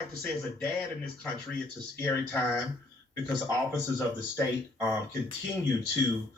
like to say, as a dad in this country, it's a scary time because officers of the state continue to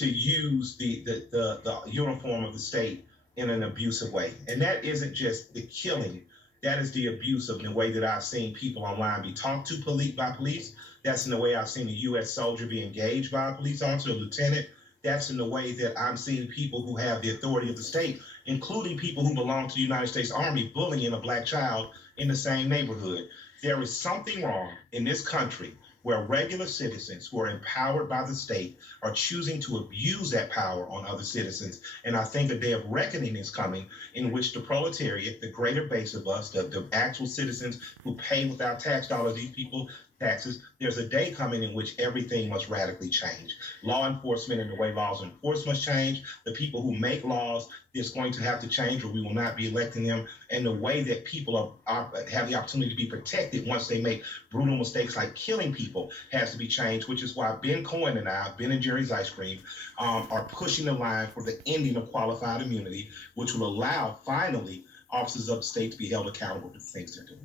use the uniform of the state in an abusive way, and that isn't just the killing. That is the abuse of the way that I've seen people online be talked to by police. That's in the way I've seen a U.S. soldier be engaged by a police officer, a lieutenant. That's in the way that I'm seeing people who have the authority of the state, including people who belong to the United States Army, bullying a black child in the same neighborhood. There is something wrong in this country where regular citizens who are empowered by the state are choosing to abuse that power on other citizens. And I think a day of reckoning is coming in which the proletariat, the greater base of us, the actual citizens who pay with our tax dollars, these people taxes, there's a day coming in which everything must radically change. Law enforcement and the way laws are enforced must change. The people who make laws is going to have to change, or we will not be electing them. And the way that people have the opportunity to be protected once they make brutal mistakes like killing people has to be changed, which is why Ben Cohen and I, Ben and Jerry's Ice Cream, are pushing the line for the ending of qualified immunity, which will allow, finally, officers of the state to be held accountable for the things they're doing.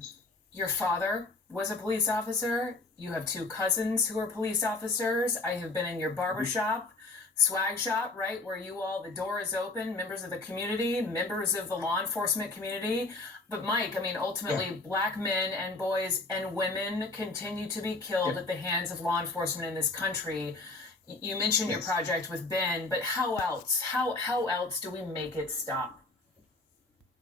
Your father was a police officer. You have two cousins who are police officers. I have been in your barbershop, swag shop, right, where the door is open, members of the community, members of the law enforcement community. But Mike, I mean, ultimately, Black men and boys and women continue to be killed at the hands of law enforcement in this country. You mentioned your project with Ben, but how else? How else do we make it stop?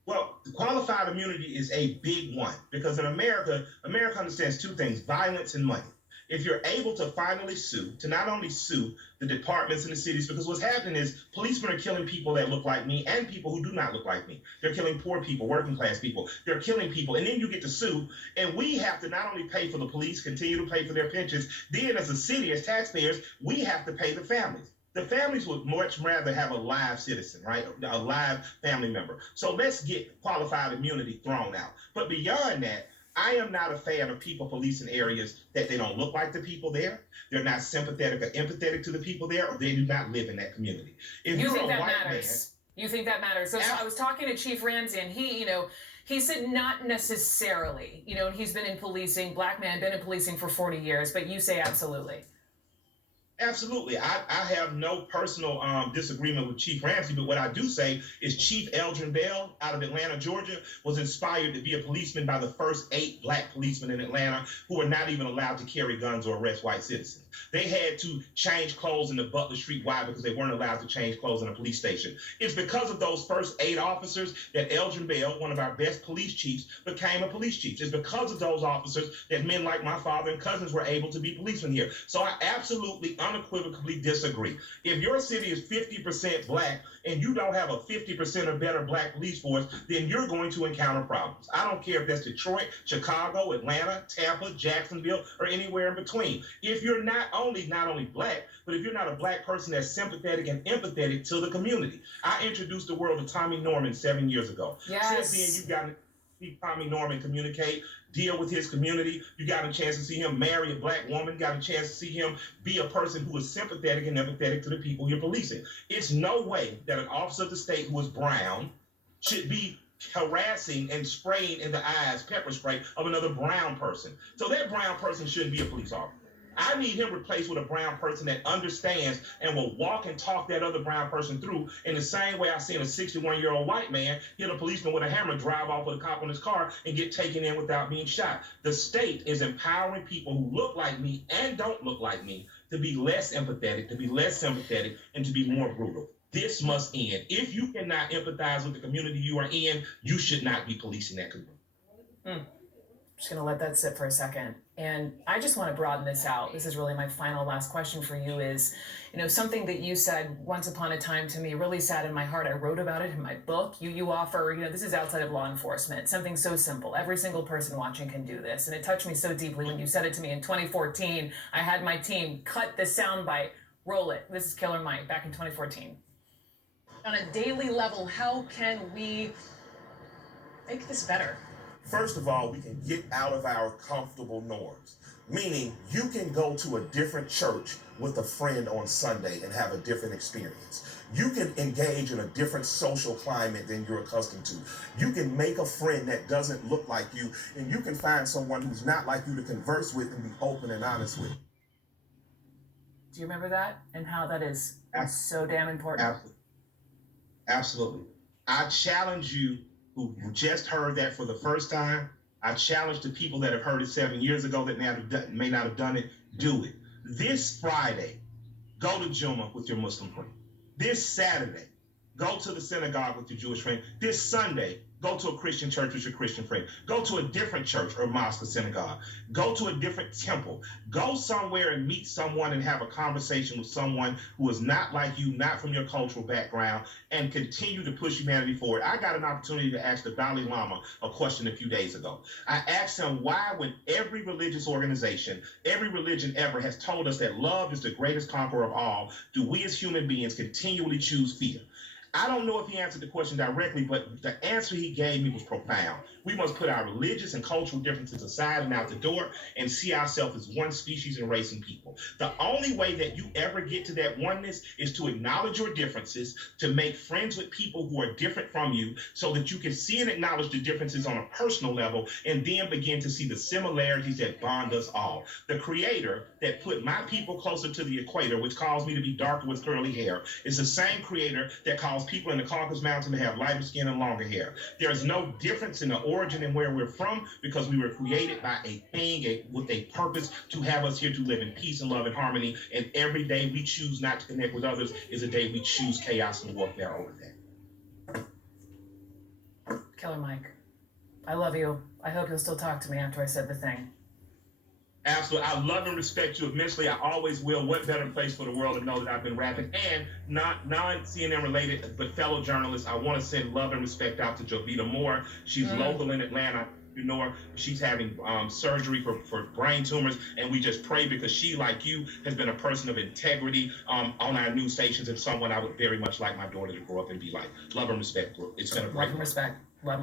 Well, qualified immunity is a big one because in America understands two things: violence and money. If you're able to finally sue, to not only sue the departments and the cities, because what's happening is policemen are killing people that look like me and people who do not look like me. They're killing poor people, working class people. They're killing people. And then you get to sue. And we have to not only pay for the police, continue to pay for their pensions, then as a city, as taxpayers, we have to pay the families. The families would much rather have a live citizen, right? A live family member. So let's get qualified immunity thrown out. But beyond that, I am not a fan of people policing areas that they don't look like the people there. They're not sympathetic or empathetic to the people there, or they do not live in that community. If you think that matters? You think that matters? So I was talking to Chief Ramsey, and he said not necessarily. And he's been in policing, Black man, been in policing for 40 years, but you say absolutely. Absolutely. I have no personal disagreement with Chief Ramsey, but what I do say is Chief Elgin Bell out of Atlanta, Georgia, was inspired to be a policeman by the first 8 Black policemen in Atlanta who were not even allowed to carry guns or arrest white citizens. They had to change clothes in the Butler Street. Why? Because they weren't allowed to change clothes in a police station. It's because of those first 8 officers that Elgin Bell, one of our best police chiefs, became a police chief. It's because of those officers that men like my father and cousins were able to be policemen here. So I absolutely, unequivocally disagree. If your city is 50% Black and you don't have a 50% or better Black police force, then you're going to encounter problems. I don't care if that's Detroit, Chicago, Atlanta, Tampa, Jacksonville, or anywhere in between. If you're not only Black, but if you're not a Black person that's sympathetic and empathetic to the community. I introduced the world to Tommy Norman 7 years ago. Yes. Since then, you've got to see Tommy Norman communicate, deal with his community. You got a chance to see him marry a Black woman, got a chance to see him be a person who is sympathetic and empathetic to the people you're policing. It's no way that an officer of the state who is brown should be harassing and spraying in the eyes, pepper spray, of another brown person. So that brown person shouldn't be a police officer. I need him replaced with a brown person that understands and will walk and talk that other brown person through in the same way I seen a 61-year-old white man hit a policeman with a hammer, drive off with a cop in his car, and get taken in without being shot. The state is empowering people who look like me and don't look like me to be less empathetic, to be less sympathetic, and to be more brutal. This must end. If you cannot empathize with the community you are in, you should not be policing that community. Just going to let that sit for a second. And I just want to broaden this out. This is really my last question for you is, something that you said once upon a time to me really sat in my heart. I wrote about it in my book. You offer, this is outside of law enforcement, something so simple. Every single person watching can do this. And it touched me so deeply when you said it to me in 2014. I had my team cut the soundbite, roll it. This is Killer Mike back in 2014. On a daily level, how can we make this better? First of all, we can get out of our comfortable norms. Meaning, you can go to a different church with a friend on Sunday and have a different experience. You can engage in a different social climate than you're accustomed to. You can make a friend that doesn't look like you, and you can find someone who's not like you to converse with and be open and honest with. Do you remember that and how that is so damn important? Absolutely. Absolutely. I challenge you who just heard that for the first time. I challenge the people that have heard it 7 years ago that may not have done it, do it. This Friday, go to Jummah with your Muslim friend. This Saturday, go to the synagogue with your Jewish friend. This Sunday, go to a Christian church with your Christian friend. Go to a different church or mosque or synagogue. Go to a different temple. Go somewhere and meet someone and have a conversation with someone who is not like you, not from your cultural background, and continue to push humanity forward. I got an opportunity to ask the Dalai Lama a question a few days ago. I asked him why, when every religious organization, every religion ever has told us that love is the greatest conqueror of all, do we as human beings continually choose fear? I don't know if he answered the question directly, but the answer he gave me was profound. We must put our religious and cultural differences aside and out the door and see ourselves as one species and race and people. The only way that you ever get to that oneness is to acknowledge your differences, to make friends with people who are different from you so that you can see and acknowledge the differences on a personal level and then begin to see the similarities that bond us all. The creator that put my people closer to the equator, which caused me to be darker with curly hair, is the same creator that caused people in the Caucasus Mountain to have lighter skin and longer hair. There is no difference in the origin and where we're from because we were created by a thing with a purpose to have us here to live in peace and love and harmony. And every day we choose not to connect with others is a day we choose chaos and warfare over that. Killer Mike, I love you. I hope you'll still talk to me after I said the thing. Absolutely. I love and respect you immensely. I always will. What better place for the world to know that I've been rapping? And not CNN related, but fellow journalists, I want to send love and respect out to Jovita Moore. She's local in Atlanta. You know her. She's having surgery for brain tumors, and we just pray because she, like you, has been a person of integrity on our news stations and someone I would very much like my daughter to grow up and be like. Love and respect. It's been a great Love and respect. Love and